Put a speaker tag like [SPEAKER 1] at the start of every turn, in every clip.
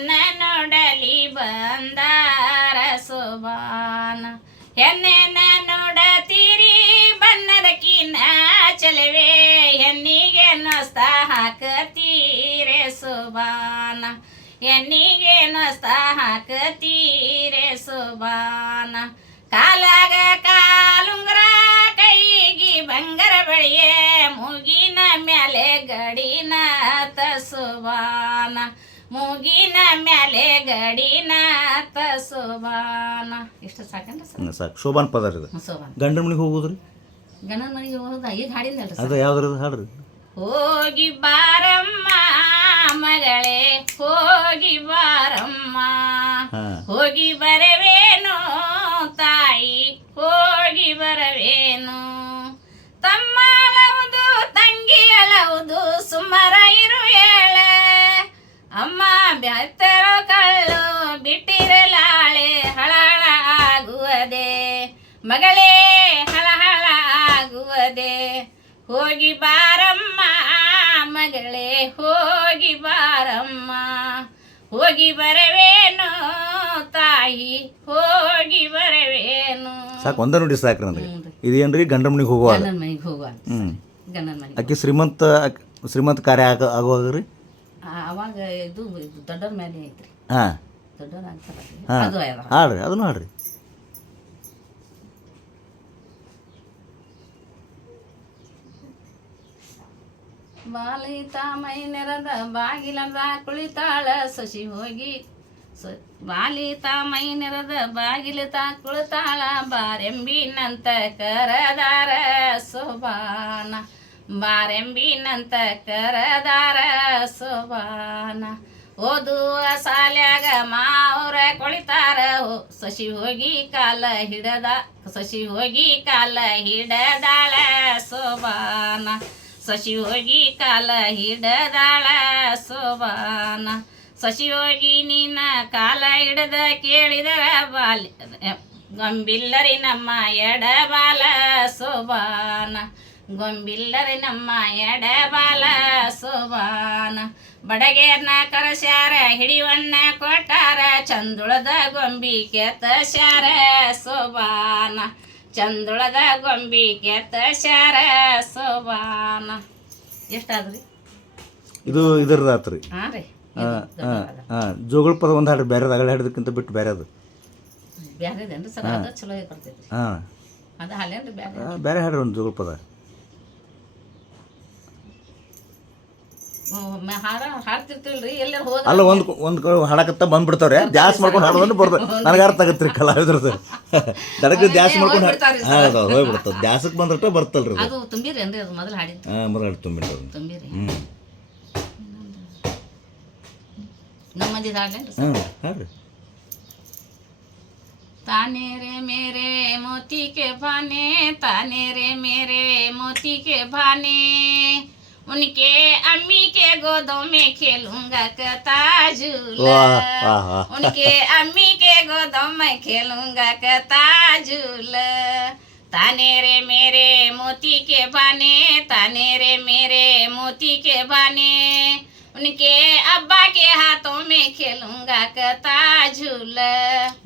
[SPEAKER 1] ಹೆಣ್ಣ ನೋಡಲಿ ಬಂದಾರ ಸುಬಾನ. ಹೆಣ್ಣೆನ ನೋಡತೀರಿ ಬಣ್ಣದಕ್ಕಿನ ಚಲವೇ. ಹೆಣ್ಣಿಗೆ ನಸ್ತ ಹಾಕತೀರೆ ಸುಬಾನ. ಹೆಣ್ಣಿಗೆ ನಸ್ತ ಹಾಕತೀರೆ ಸುಬಾನ. ಕಾಲಾಗ ಕಾಲುಂಗ್ರ ಕೈಗಿ ಬಂಗಾರ ಬಳಿಯೇ ಮುಗಿನ ಮ್ಯಾಲೆ ಗಡಿನ ತಸುವಾನ ಮೂಗಿನ ಮ್ಯಾಲೆ ಗಡಿನ ಶೋಭಾನ ಇಷ್ಟು ಸಾಕಂದ್ರೆ ಸರ್?
[SPEAKER 2] ಸಾಕು. ಶೋಭಾನ್ ಪದ ರೀ ಇದು ಗಂಡನ ಮನೆಗೆ ಹೋಗೋದ್ರಿ
[SPEAKER 1] ಗಂಡನ ಮನೆಗೆ ಹೋಗೋದ ಈಗ ಹಾಡಿನಲ್ರಿ
[SPEAKER 2] ಅದು ಯಾವ್ದ್ರದ್ದು ಹಾಡ್ರಿ?
[SPEAKER 1] ಹೋಗಿ ಬಾರಮ್ಮ ಮಗಳೇ ಹೋಗಿ ಬಾರಮ್ಮ. ಹೋಗಿ ಬರವೇನು ತಾಯಿ ಹೋಗಿ ಬರವೇನು? ತಮ್ಮ ಅಳವುದು ತಂಗಿ ಅಳವುದು ಹೇಳೆ ಅಮ್ಮ ಬೆತ್ತರೋ ಕಳ್ಳು ಬಿಟ್ಟಿರಲಾಳೆ ಹಳಹಳ ಆಗುವುದೇ. ಮಗಳೇ ಹಳಹಳ ಆಗುವುದೇ. ಹೋಗಿ ಬಾರಮ್ಮ ಮಗಳೇ ಹೋಗಿ ಬಾರಮ್ಮ. ಹೋಗಿ ಬರವೇನು ತಾಯಿ ಹೋಗಿ ಬರವೇನು?
[SPEAKER 2] ಸಾಕು ಒಂದ ನೋಡಿ ಸಾಕ್ರಿ ನನಗೆ.
[SPEAKER 1] ಇದು ಏನ್ರಿ
[SPEAKER 2] ಇದೇನ್ರಿ ಗಂಡನ ಮನೆಗೆ ಹೋಗುವಾಗ
[SPEAKER 1] ಗಂಡನ ಮನೆಗೆ ಹೋಗುವ
[SPEAKER 2] ಹ್ಞೂ
[SPEAKER 1] ಮನೆಗೆ
[SPEAKER 2] ಆಕೆ ಶ್ರೀಮಂತ ಶ್ರೀಮಂತ ಕಾರ್ಯ ಆಗ ಆಗುವಾಗ ರೀ?
[SPEAKER 1] ಅವಾಗ ಇದು ಇದು ದೊಡ್ಡವ್ರ ಮೇಲೆ ಐತ್ರಿ.
[SPEAKER 2] ಹಾಂ.
[SPEAKER 1] ದೊಡ್ಡವ್ರ ಅಂತಾರ
[SPEAKER 2] ಹಾಂ.
[SPEAKER 1] ಅದು ಅದ.
[SPEAKER 2] ಹಾಡ್ರಿ ಅದನ್ನು ಹಾಡ್ರಿ.
[SPEAKER 1] ಬಾಲಿತ ಮೈ ನೆರದ ಬಾಗಿಲದ ಕುಳಿತಾಳ ಸಸಿ ಹೋಗಿ. ಸ ಬಾಲಿತ ಮೈ ನೆರದ ಬಾಗಿಲತ ಕುಳಿತಾಳ. ಬಾರೆಂಬಿನಂತ ಕರದಾರ ಸೋಬಾನ. ಬಾರೆಂಬಿನಂತ ಕರದಾರ ಸೋಬಾನ. ಓದುವ ಸಾಲ್ಯಾಗ ಮಾವ್ರ ಕೊಳಿತಾರ. ಸಸಿ ಹೋಗಿ ಕಾಲ ಹಿಡದ, ಸಸಿ ಹೋಗಿ ಕಾಲ ಹಿಡದಾಳ ಸೋಬಾನ. ಸಸಿ ಹೋಗಿ ಕಾಲ ಹಿಡದಾಳ ಸೋಬಾನ. ಸಸಿ ಹೋಗಿ ನಿನ್ನ ಕಾಲ ಹಿಡದ ಕೇಳಿದರ ಬಾಲ್ಯ ಗಂಬಿಲ್ಲರಿ ನಮ್ಮ ಎಡಬಾಲ ಸೋಬಾನ. ಗೊಂಬಿಲ್ಲರಿ ನಮ್ಮ ಎಡಬಲ ಸುಬಾನ. ಬಡಗೇರ್ನ ಕರಸ್ಯಾರ ಹಿಡಿವಣ್ಣ ಕೊಟ್ಟಾರ. ಚಂದುಳದ ಗೊಂಬಿ ಕೆತ್ತ ಶಾರ ಸುಬಾನ. ಚಂದುಳದ ಗೊಂಬಿ ಕೆತ್ತ ಶಾರ ಸುಬಾನ. ಎಷ್ಟಾದ್ರಿ?
[SPEAKER 2] ಇದು ಇದರ ರಾತ್ರಿ.
[SPEAKER 1] ಹಾಂ ರೀ.
[SPEAKER 2] ಜೋಗಳ ಪದ ಒಂದು ಹಾಡ್ರಿ ಬೇರೆ ಅಗಳ ಹಾಡೋದಕ್ಕಿಂತ ಬಿಟ್ಟು ಬೇರೆ ಅದು
[SPEAKER 1] ಬೇರೆ ಚಲೋ ಬರ್ತೈತಿ
[SPEAKER 2] ಹಾಂ.
[SPEAKER 1] ಅದು ಹಾಲೇನ್ರಿ ಬೇರೆ
[SPEAKER 2] ಬೇರೆ ಹಾಡ್ರಿ ಒಂದು ಜೋಗಳ ಪದ
[SPEAKER 1] ಹ್ಮ್, ಮ- ಹಾಡ ಹಾಡ್ತಿರ್ತೀವಲ್ರಿ ಎಲ್ಲಾರು ಹೋದ
[SPEAKER 2] ಅಲ್ಲ ಒಂದು ಒಂದು ಕಡೆ ಹಾಡಕತ್ತ ಬಂದ್ಬಿಡ್ತಾವ್ರೆ ಜಾಸ್ತಿ ಮಾಡ್ಕೊಂಡು ಹಾಡೋದು ಬರ್ತದೆ ನನಗೆ ಅರ್ಥ ಆಗತ್ತೆ ರೀ ಕಲಾವಿದ್ರದ್ದು ದಡಕ್ಕೆ ಜಾಸ್ತಿ ಮಾಡ್ಕೊಂಡು
[SPEAKER 1] ಹೋಗ್ಬಿಡ್ತಾವ್ರಿ
[SPEAKER 2] ಹೌದು ಹೋಗ್ಬಿಡ್ತದೆ ಜಾಸ್ತಿಗೆ ಬಂದ್ರಟ ಬರ್ತಲ್ರಿ ಅದು
[SPEAKER 1] ಅದು ತುಂಬಿರಿ ಏನ್ರಿ ಅದು ಮೊದಲು ಹಾಡಿದ್ದು
[SPEAKER 2] ಹಾಂ ಮೊದಲು ತುಂಬಿಟ್ಟು
[SPEAKER 1] ತುಂಬಿರಿ
[SPEAKER 2] ಹ್ಞೂ
[SPEAKER 1] ನಮ್ಮ ಮಂದಿ ಹಾಡ್ಲೇನ್ರಿ
[SPEAKER 2] ಹ್ಞೂ ಹಾಡ್ರಿ
[SPEAKER 1] ताने रे मेरे मोती के भाने ताने रे मेरे मोती के भाने उनके अम्मी के गोदों में खेलूंगा कताजूला। उनके अम्मी के गोदों में खेलूंगा कताजूला। ताने रे मेरे मोती के बाने ताने रे मेरे मोती के बाने। उनके अब्बा के हाथों में खेलूंगा कताजूला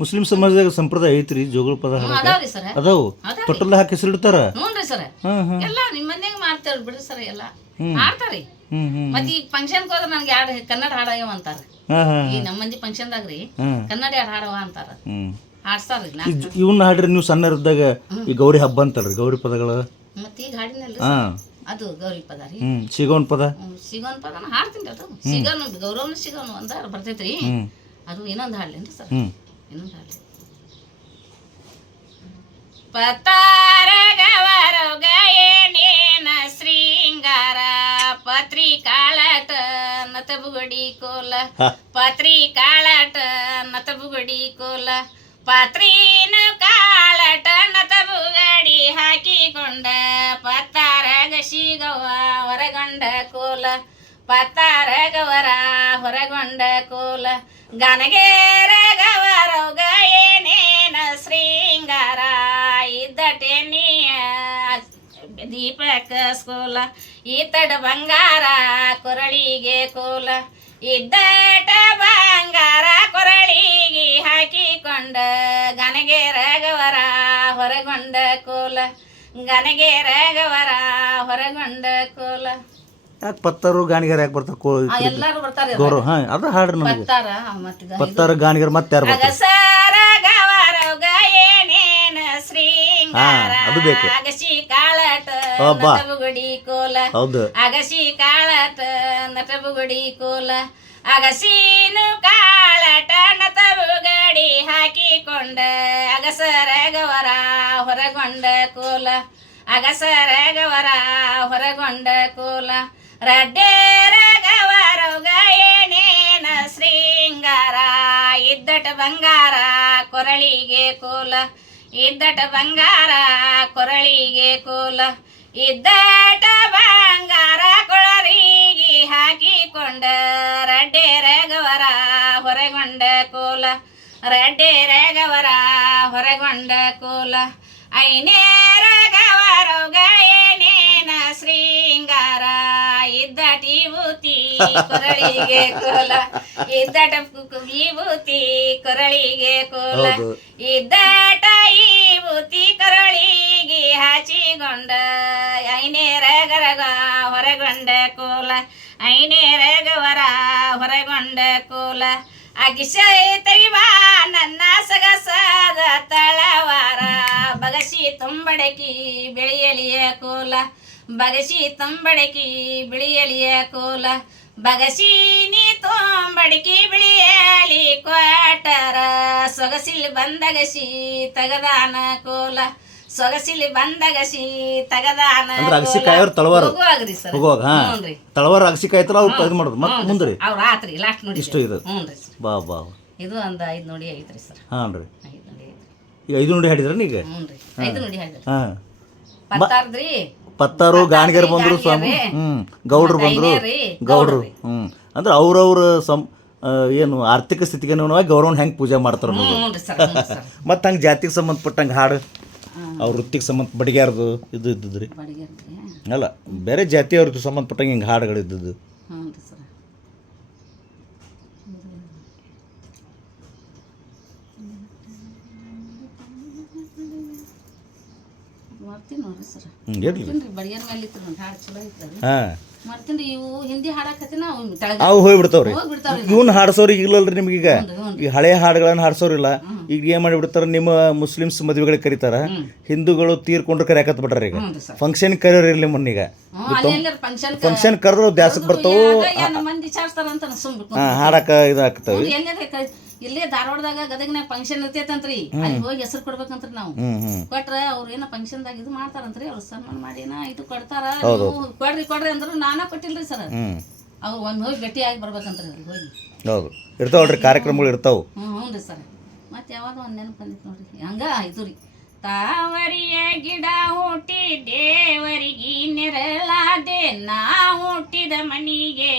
[SPEAKER 2] ಮುಸ್ಲಿಂ ಸಮಾಜದಾಗ ಸಂಪ್ರದಾಯ ಐತ್ರಿ ಜೋಗಳ ಪದ ಹಾಡಕ
[SPEAKER 1] ಅದಾವ್ರಿ ಸರ
[SPEAKER 2] ಅದಾವು
[SPEAKER 1] ಅದಾವ್ರಿ.
[SPEAKER 2] ತೊಟ್ಟಲ್ಲ ಹಾಕಿ ಹೆಸರಿಡ್ತಾರ
[SPEAKER 1] ಹ್ಞೂನ್ರಿ ಸರ
[SPEAKER 2] ಹಾಂ ಹಾಂ
[SPEAKER 1] ಎಲ್ಲ ನಿಮ್ಮ ಮನ್ಯಾಗ ಮಾಡ್ತಾರ ಬಿಡ್ರಿ ಸರ್ ಎಲ್ಲ
[SPEAKER 2] ಹ್ಮ್.
[SPEAKER 1] ಮಾಡ್ತಾರಿ
[SPEAKER 2] ಹ್ಞೂ ಹ್ಞೂ
[SPEAKER 1] ಮತ್ ಈಗ ಫಂಕ್ಷನ್ಗೆ ಹೋದ್ರೆ ನನಗೆ ಎರಡು ಕನ್ನಡ ಹಾಡವ ಅಂತಾರ
[SPEAKER 2] ಹಾಂ ಹಾಂ
[SPEAKER 1] ಈ ನಮ್ಮ ಮಂದಿ ಫಂಕ್ಷನ್ದಾಗ ರೀ
[SPEAKER 2] ಹಾಂ
[SPEAKER 1] ಕನ್ನಡ ಎರಡು ಹಾಡವ ಅಂತಾರ
[SPEAKER 2] ಹ್ಞೂ
[SPEAKER 1] ಹಾಡ್ಸ್ತಾರ್ರಿ ನಾ
[SPEAKER 2] ಇವನ್ನ ಹಾಡ್ರಿ ನೀವು ಸಣ್ಣ ಇದ್ದಾಗ ಈ ಗೌರಿ ಹಬ್ಬ ಅಂತಲ್ರಿ ಗೌರಿ ಪದಗಳು
[SPEAKER 1] ಮತ್ತೆ ಈಗ ಹಾಡಿನಲ್ರಿ
[SPEAKER 2] ಹಾಂ
[SPEAKER 1] ಅದು ಗೌರಿ ಪದ ರೀ.
[SPEAKER 2] ಸಿಗೋನ್ ಪದ?
[SPEAKER 1] ಹ್ಮ್, ಸಿಗೋನ್ ಪದನ ಹಾಡ್ತೀನಿ ಅದು. ಸಿಗೋನ್ ಗೌರವನ ಸಿಗೋನು ಅಂದಾರ ಬರ್ತೈತ್ರಿ.
[SPEAKER 2] ಹ್ಞೂ
[SPEAKER 1] ಅದು ಇನ್ನೊಂದು ಹಾಡ್ಲೇನ್ರಿ ಸರ್.
[SPEAKER 2] ಹ್ಞೂ
[SPEAKER 1] ಇನ್ನೊಂದು ಹಾಡ್ಲಿ. ಪತಾರ ಗವರ ಗಯನೇನ ಶೃಂಗಾರ ಪತ್ರಿ ಕಾಳಟ ನತ ಬುಗಡಿ ಕೋಲ. ಪತ್ರಿ ಕಾಳಟ ನತ ಬುಗಡಿ ಕೋಲ ಪಾತ್ರೀನ ಕಾಳಟ ನತ ಬುಗಡಿ ಹಾಕಿಕೊಂಡ ಪತ್ತಾರ ಗಶಿಗವ ಹೊರಗೊಂಡ ಕೋಲ ಪತ್ತಾರ ಗವರ ಹೊರಗೊಂಡ ಕೋಲ. ಗನಗೇರ ಗವರ ಶ್ರೀಂಗಾರ ಶೃಂಗಾರ ಇದ್ದಟೆ ನೀಯ ದೀಪಕ ಸ್ಕೋಲ. ಈತಡ ಬಂಗಾರ ಕೊರಳಿಗೆ ಕೋಲ. ಇದ್ದಟ ಬಂಗಾರ ಕೊರಳಿಗೆ ಹಾಕಿಕೊಂಡ ಗನಗೆ ರಗವರ ಹೊರಗೊಂಡ ಕೋಲ. ಗನಗೆ ರಾಘವರ ಹೊರಗೊಂಡ ಕೋಲ.
[SPEAKER 2] ಯಾಕೆ ಪತ್ತರು ಗಾಣಿಗರು ಯಾಕೆ ಬರ್ತಾರೆ ಕೋ
[SPEAKER 1] ಎಲ್ಲಾರು ಬರ್ತಾರೆ
[SPEAKER 2] ಗೌರವ ಹಾಂ ಅದು ಹಾಡ್ರಿ ನಮಗೆ.
[SPEAKER 1] ಬರ್ತಾರ ಮತ್ತಿದ
[SPEAKER 2] ಪತ್ತಾರು ಗಾಣಿಗರು ಮತ್ತೆ ಯಾರು ಬರ್ತಾರೆ?
[SPEAKER 1] ಅಗಸರ ಗವರ ಏನೇನ ಶ್ರೀಂಗಾರ
[SPEAKER 2] ಹಾ, ಅದು ಬೇಕು.
[SPEAKER 1] ಅಗಸಿ ಕಾಳಟ
[SPEAKER 2] ಅಬ್ಬಾ.
[SPEAKER 1] ನಟಬುಗುಡಿ ಕೋಲ.
[SPEAKER 2] ಹೌದು.
[SPEAKER 1] ಅಗಸಿ ಕಾಳಟ ನಟಬುಗುಡಿ ಕೋಲ. ಅಗಸೀನು ಕಾಳಟ ನಟಬುಗಡಿ ಹಾಕಿಕೊಂಡ ಅಗಸರ ಗವರ ಹೊರಗೊಂಡ ಕೂಲ ಅಗಸರ ಗವರ ಹೊರಗೊಂಡ ಕೂಲ ರಡ್ಡೇರ ಗವರಗ ಏನೇನ ಶ್ರೀಂಗಾರ ಇದ್ದಟ ಬಂಗಾರ ಕೊರಳಿಗೆ ಕೂಲ, ಇದ್ದಟ ಬಂಗಾರ ಕೊರಳಿಗೆ ಕೂಲ, ಇದ್ದಟ ಬಂಗಾರ ಕೊಳರಿಗೆ ಹಾಕಿಕೊಂಡ ರಡ್ಡೆ ರೇಗವರ ಹೊರಗೊಂಡ ಕೋಲ. ರಡ್ಡೆ ರೇಗವರ ಹೊರಗೊಂಡ ಕೋಲ. ಐನೇ ರಗವರುಗಳೇನೇನ ಶೃಂಗಾರ. ಶ್ರೀಂಗಾರ ಇದ್ದಟಿ ಭೂತಿ ಕೊರಳಿಗೆ ಕೋಲ. ಇದ್ದಟ ವಿಭೂತಿ ಕೊರಳಿಗೆ ಕೋಲ. ಇದ್ದಟ ಈ ವಿಭೂತಿ ಕೊರಳಿಗೆ ಹಚ್ಚಿಕೊಂಡ ಐನೇರ ಗರಗ ಹೊರಗೊಂಡ ಕೋಲ ಐನೇರ ಗವರ ಹೊರಗೊಂಡ ಕೋಲ. ಅಗಿಶೈ ತೆಗಿವಾ ನನ್ನ ಸಗಸದ ತಳವಾರ, ಬಗಸಿ ತುಂಬಡಕಿ ಬೆಳೆಯಲಿಯ ಕೋಲ, ಬಗಸಿ ತುಂಬಡಕಿ ಬಿಳಿಯಲಿಯ ಕೋಲ. ಬಗಸಿ ನೀ ತೊಂಬಡಕಿ ಬಿಳಿಯಲಿ ಕ್ವಾಟರ. ಸೊಗಸಿಲಿ ಬಂದಗಸಿ ತಗದಾನ ಕೋಲ. ಸೊಗಸಿಲಿ ಬಂದಗಸಿ ತಗದಾನ
[SPEAKER 2] ಅಂದ್ರೆ ಅಗಸಿಕಾಯವ್ರ ತಳವಾರ.
[SPEAKER 1] ಹೋಗುವಾಗ್ರಿ ಸರ್.
[SPEAKER 2] ಹೋಗುವಾಗ
[SPEAKER 1] ಹ್ಞೂನ್ರಿ
[SPEAKER 2] ತಳವಾರ ಅಗಸಿಕಾಯ್ತಲ್ಲ ಅವ್ರು ಇದು ಮಾಡೋದು. ಮತ್ತೆ ಮುಂದ್ರಿ.
[SPEAKER 1] ಅವ್ರ ಆತ್ರಿ ಲಾಸ್ಟ್ ನೋಡಿ
[SPEAKER 2] ಇಷ್ಟು ಇದು.
[SPEAKER 1] ಹ್ಞೂ ರೀ ಸರ್.
[SPEAKER 2] ಬಾ ಬಾ
[SPEAKER 1] ಇದು ಒಂದು ಐದು ನೋಡಿ ಐತ್ರಿ ಸರ್.
[SPEAKER 2] ಹಾಂ ರೀ
[SPEAKER 1] ಐದು ನೋಡಿ ಐತ್ರಿ.
[SPEAKER 2] ಈಗ ಐದು ನೋಡಿ ಹಾಡಿದ್ರ ಈಗ?
[SPEAKER 1] ಹ್ಞೂ ರೀ. ಐದು ನೋಡಿ ಹಾಗೆ
[SPEAKER 2] ಹಾಂ.
[SPEAKER 1] ಪತ್ತಾರ್ದ್ರಿ.
[SPEAKER 2] ಪತ್ತಾರು ಗಾಣಿಗರು ಬಂದರು ಸ್ವಾಮಿ. ಹ್ಞೂ ಗೌಡ್ರು ಬಂದರು. ಗೌಡ್ರು. ಹ್ಞೂ ಅಂದ್ರೆ ಅವ್ರವ್ರ ಸಂ ಏನು ಆರ್ಥಿಕ ಸ್ಥಿತಿಗೆ ಗೌರವನ ಹೆಂಗೆ ಪೂಜೆ ಮಾಡ್ತಾರೆ ಮತ್ತು ಹಂಗೆ ಜಾತಿಗೆ ಸಂಬಂಧಪಟ್ಟಂಗೆ ಹಾಡು ಅವ್ರ ವೃತ್ತಿಗೆ ಸಂಬಂಧ ಬಡಿಗಾರದು ಇದು
[SPEAKER 1] ಇದ್ದದ್ರಿ
[SPEAKER 2] ಅಲ್ಲ ಬೇರೆ ಜಾತಿಯವ್ರದ್ದು ಸಂಬಂಧಪಟ್ಟಂಗೆ ಹಿಂಗೆ ಹಾಡುಗಳು ಇದ್ದದ್ದು
[SPEAKER 1] ಮರ್ತೀನಿ ನೋಡ್ರಿ ಸರ್.
[SPEAKER 2] ಹ್ಞೂ ಇರಲಿ
[SPEAKER 1] ಮರ್ತೀನಿ ಬಡಿಗೆನ ಮೇಲೆ ಇತ್ತು ನೋಡಿ ಹಾಡು ಚಲೋ ಇತ್ತು
[SPEAKER 2] ಹಾಂ.
[SPEAKER 1] ಮರ್ತೀನಿ ರೀ ಇವು ಹಿಂದಿ ಹಾಡಾಕತ್ತೀನಿ ನಾವು ತೆಳಗ.
[SPEAKER 2] ಅವು ಹೋಗ್ಬಿಡ್ತಾವ್ರಿ.
[SPEAKER 1] ಹೋಗ್ಬಿಡ್ತಾವ್ರಿ
[SPEAKER 2] ಇವನ್ ಹಾಡ್ಸೋರಿಗೆ ಇಲ್ಲಲ್ರಿ ನಿಮ್ಗೀಗ
[SPEAKER 1] ಹ್ಞೂ ಹ್ಞೂ
[SPEAKER 2] ಈ ಹಳೆ ಹಾಡುಗಳನ್ನ ಹಾಡ್ಸೋರಿಲ್ಲ. ಈಗ ಏನ್ ಮಾಡಿಬಿಡ್ತಾರ ನಿಮ್ಮ ಮುಸ್ಲಿಮ್ಸ್ ಮದುವೆಗಳಿಗೆ ಕರೀತಾರ. ಹಿಂದೂಗಳು ತೀರ್ಕೊಂಡ್ರೆ ಕರೆಯಕತ್ ಬಿಡ್ರಿ ಈಗ. ಫಂಕ್ಷನ್ ಕರೆಯೋರಿಲ್ಲ
[SPEAKER 1] ಇರ್ಲಿ ಮೊನ್ನೀಗ ಎಲ್ಲಾರು ಫಂಕ್ಷನ್
[SPEAKER 2] ಕರೆದ್ರು ದ್ಯಾಸಕ್ಕೆ ಬರ್ತಾವು? ಹಾ ಹಾಡಕ ಇದಾಗ್ತಾವ.
[SPEAKER 1] ಎಲ್ಲೇ ಇಲ್ಲೇ ಧಾರವಾಡದಾಗ ಗದಗನಾಗ ಫಂಕ್ಷನ್ ಇರ್ತೈತಂತ್ರಿ. ಅಲ್ಲಿ ಹೋಗಿ ಹೆಸರು ಕೊಡ್ಬೇಕಂತ್ರಿ ನಾವು. ಕೊಟ್ರ ಅವ್ರ ಏನೋ ಫಂಕ್ಷನ್ದಾಗ ಇದು ಮಾಡ್ತಾರಂತ್ರಿ ಅವ್ರು ಸನ್ಮಾನ ಮಾಡಿನ ಇದು ಕೊಡ್ತಾರ. ನೀವು ಕೊಡ್ರಿ ಕೊಡ್ರಿ ಅಂದ್ರು ನಾನಾ ಕೊಟ್ಟಿಲ್ರಿ ಸರ್. ಅವ್ರು ಒಂದ್ ಹೋಗಿ ಭೇಟಿ ಆಗಿ ಬರ್ಬೇಕಂತ್ರಿ ಅಲ್ಲಿ ಹೋಗಿ.
[SPEAKER 2] ಹೌದು. ಇರ್ತಾವಲ್ರಿ ಕಾರ್ಯಕ್ರಮಗಳು ಇರ್ತಾವ.
[SPEAKER 1] ಹ್ಞೂ ರೀ ಸರ್. ಮತ್ತೆ ಯಾವಾಗ ಒಂದು ನೆನಪು ಬಂದಿತ್ತು ನೋಡ್ರಿ. ಹಂಗ ಇದು ರೀ. ತಾವರಿಯ ಗಿಡ ಹುಟ್ಟಿ ದೇವರಿಗೆ ನೆರಳಾದೆ, ನಾ ಹುಟ್ಟಿದ ಮನಿಗೆ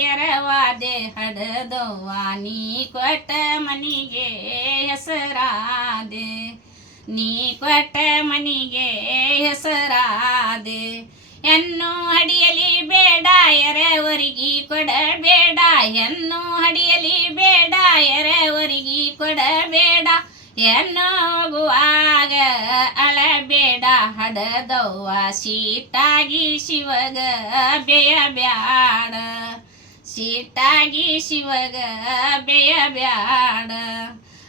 [SPEAKER 1] ಎರವಾದೆ ಹಡದವ್ವ ನೀ ಕೊಟ್ಟ ಮನಿಗೆ ಹೆಸರಾದೆ. ನೀ ಕೊಟ್ಟ ಮನಿಗೆ ಹೆಸರಾದೆ. ಎನ್ನು ಅಡಿಯಲಿ ಬೇಡ, ಎರವರಿಗೆ ಕೊಡಬೇಡ. ಎನ್ನು ಅಡಿಯಲಿ ಬೇಡ, ಎರವರಿಗೆ ಕೊಡಬೇಡ. ಹೋಗುವಾಗ ಅಳಬೇಡ ಹಡದವ್ವ ಸೀಟಾಗಿ ಶಿವಗ ಬೇಯಬ್ಯಾಡ. ಸೀತಾಗಿ ಶಿವಗ ಬೇಯಬ್ಯಾಡ.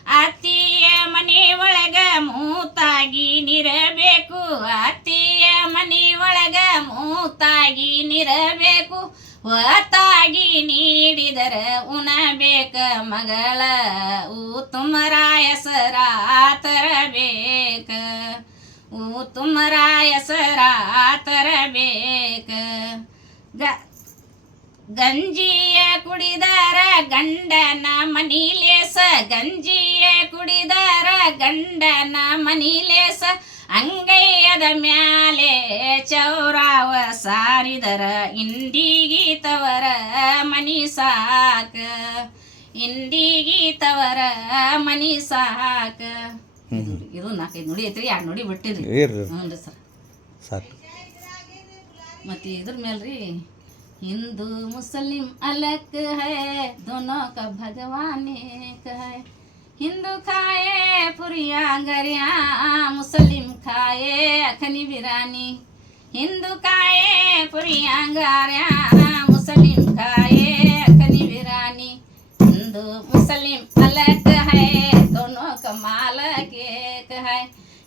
[SPEAKER 1] ಅತ್ತಿಯ ಮನೆ ಒಳಗ ಮೂತಾಗಿ ನಿರಬೇಕು. ಅತ್ತಿಯ ಮನೆ ಒಳಗ ಮೂತಾಗಿ ನಿರಬೇಕು. ಹೊತ್ತಾಗಿ ನೀಡಿದರ ಉಣಬೇಕ ಮಗಳ ಉತ್ತುಮರಾಯಸರ ತುಮರಾಯ ಸರ ತರಬೇಕ ಊ ತುಮರಾಯ ಸರ ತರಬೇಕ ಗ, ಗಂಜಿಯ ಕುಡಿದರ ಗಂಡನ ಮನಿಲೇಸ. ಗಂಜಿಯ ಕುಡಿದರ ಗಂಡನ ಮನಿಲೇಸ. ಅಂಗೈಯದ ಮ್ಯಾಲೆ ಚೌರಾವ ಸಾರಿದರ ಇಂಡಿಗೀತವರ ಮನಿ ಸಾಕ. ಇಂಡಿಗೀತವರ ಮನಿ ಸಾಕ. ಇದು ನಾಲ್ಕೈದು ನುಡಿ ಐತ್ರಿ ಎರಡು ನುಡಿ ಬಿಟ್ಟಿರಿ ಹ್ಞೂ ಸರ್.
[SPEAKER 2] ಸಾಕು.
[SPEAKER 1] ಮತ್ತು ಇದ್ರ ಮೇಲ್ರಿ ಹಿಂದೂ ಮುಸ್ಲಿಂ ಅಲಕ್ ಹೇ ದೋನೋ ಕ ಭಗವಾನ್ ಏಕ ಹೈ ಹಿಂದೂ ಖಾಯೇ ಪುರಿಯಾ ಗರಿಯಾ ಮುಸ್ಲಿಂ खाए अखनी बिरानी हिंदू खाए पुरिया गरिया मुस्लिम खाए अखनी बिरानी हिंदू मुस्लिम अलग है दोनों का मालक एक है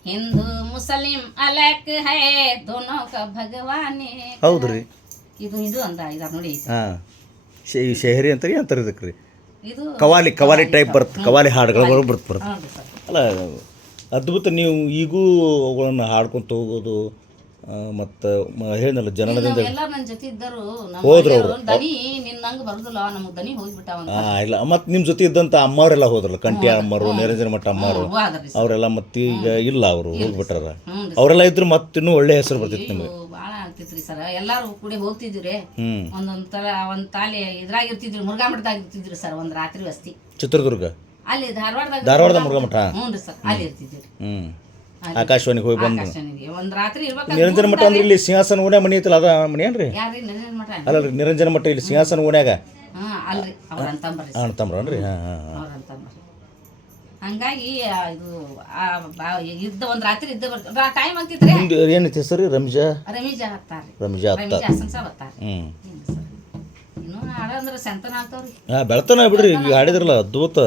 [SPEAKER 1] हिंदू मुस्लिम अलग है दोनों का भगवान एक
[SPEAKER 2] ಹೌದ್ರಿ
[SPEAKER 1] ಇದು ಇದು ಅಂದ ಇದಾರ ನೋಡಿ
[SPEAKER 2] ಹಾಂ ಶಹರಿ ಅಂತಾರೆ ಅಂತಾರೆ ಇದಕ್ಕೆ ರೀ
[SPEAKER 1] ಇದು
[SPEAKER 2] ಕವಾಲಿ ಕವಾಲಿ ಟೈಪ್ ಬರುತ್ತೆ ಕವಾಲಿ ಹಾಡುಗಳು ಬರುತ್ತೆ ಬರುತ್ತೆ
[SPEAKER 1] ಹೌದು ಸರ್
[SPEAKER 2] ಅಲ್ಲ ಅದ್ಭುತ ನೀವು ಈಗೂ ಅವುಗಳನ್ನು ಹಾಡ್ಕೊಂತ ಹೋಗೋದು ಮತ್ತು ಹೇಳಿದ್ನಲ್ಲ ಜನನದಿಂದ
[SPEAKER 1] ಎಲ್ಲ ನನ್ನ ಜೊತೆ ಇದ್ದರು.
[SPEAKER 2] ಹೋದ್ರು
[SPEAKER 1] ಅವರು. ದನಿ ನಿನ್ನಂಗ ಬರುದಿಲ್ಲ ನಮಗ್ ದನಿ ಹೋಗ್ಬಿಟ್ಟಾವ
[SPEAKER 2] ಹಾಂ ಇಲ್ಲ ಮತ್ತು ನಿಮ್ಮ ಜೊತೆ ಇದ್ದಂಥ ಅಮ್ಮವರೆಲ್ಲ ಹೋದ್ರಲ್ಲ ಕಂಟಿ ಅಮ್ಮರು ನಿರಂಜನ ಮಠ ಅಮ್ಮರು. ಅವರೆಲ್ಲ ಮತ್ತೆ ಮತ್ತೀಗ ಇಲ್ಲ ಅವರು ಹೋಗ್ಬಿಟ್ಟಾರ ಅವರೆಲ್ಲ ಇದ್ರು ಮತ್ತೆ ಇನ್ನೂ ಒಳ್ಳೆ ಹೆಸರು ಬರ್ತಿತ್ತು ನಿಮಗೆ.
[SPEAKER 1] ಭಾಳ ಆಗ್ತಿತ್ರಿ ಸರ್. ಎಲ್ಲರೂ ಕೂಡಿ ಹೋಗ್ತಿದ್ವಿ ಒಂದೊಂದು ತರ ಒಂದ್ ತಾಲಿ ಇದ್ರಾಗ ಇರ್ತಿದ್ರಿ ಮುರುಘಾ ಮಠದಾಗ ಇರ್ತಿದ್ರಿ ಸರ್ ಒಂದು ರಾತ್ರಿ ವಸ್ತಿ.
[SPEAKER 2] ಚಿತ್ರದುರ್ಗ?
[SPEAKER 1] ಅಲ್ಲಿ ಧಾರವಾಡದಾಗ
[SPEAKER 2] ಧಾರವಾಡದ ಮುರುಘಾ ಮಠ?
[SPEAKER 1] ಹ್ಞೂ ರೀ. ಸರ್ ಅಲ್ಲಿ
[SPEAKER 2] ಆಕಾಶವಾಣಿಗೆ ಹೋಗಿ ಬಂದು.
[SPEAKER 1] ಆಕಾಶನಿಗೆ ಒಂದ್ ರಾತ್ರಿ ಇರ್ಬೇಕಾದ್ರೆ
[SPEAKER 2] ನಿರಂಜನ ಮಠ ಅಂದ್ರೆ ಇಲ್ಲಿ ಸಿಂಹಾಸನ ಓಣ್ಯಾಗ ಮನಿ ಐತಲ್ಲ ಅದ ಮನಿ ಏನ್ರಿ?
[SPEAKER 1] ಮಠ?
[SPEAKER 2] ಅಲ್ಲ ರೀ ನಿರಂಜನ ಮಠ ಇಲ್ಲಿ ಸಿಂಹಾಸನ ಓಣ್ಯಾಗ.
[SPEAKER 1] ಹಾ ಅಲ್ರಿ. ಅವ್ರ ಅಂತಂಬರ್ರಿ
[SPEAKER 2] ಹಾಂ ಹಾಂ ಹಾಂ ಹಾಂ.
[SPEAKER 1] ಅವ್ರ ಅಂತಂಬರ್ರಿ. ಹಂಗಾಗಿ ಆ, ಇದು ಆ, ಬಾ- ಇದ್ದ ಒಂದ್ ರಾತ್ರಿ ಇದ್ದ ಟೈಮ್ ಆಗ್ತಿತ್ರಿ.
[SPEAKER 2] ನಿಮ್ದು ಏನೈತಿ ಹೆಸರು ರೀ ರಂಜಾ
[SPEAKER 1] ರಮೀಜಾ ಹತ್ತಾರ್ರಿ
[SPEAKER 2] ರಂಜಾ ಅತ್ತ
[SPEAKER 1] ರಮೀಜಾ ಹಸನ್ ಸಾಬ್ ಹತ್ತಾರ
[SPEAKER 2] ಹ್ಞೂ
[SPEAKER 1] ಇನ್ನೂ ಹಾಡ ಸಂತನ ಆಗ್ತಾವ್ರಿ.
[SPEAKER 2] ಹಾಂ ಬೆಳ್ತಾನ ಬಿಡ್ರಿ ಈಗ ಹಾಡಿದ್ರಲ್ಲ ಅದ್ಭುತ.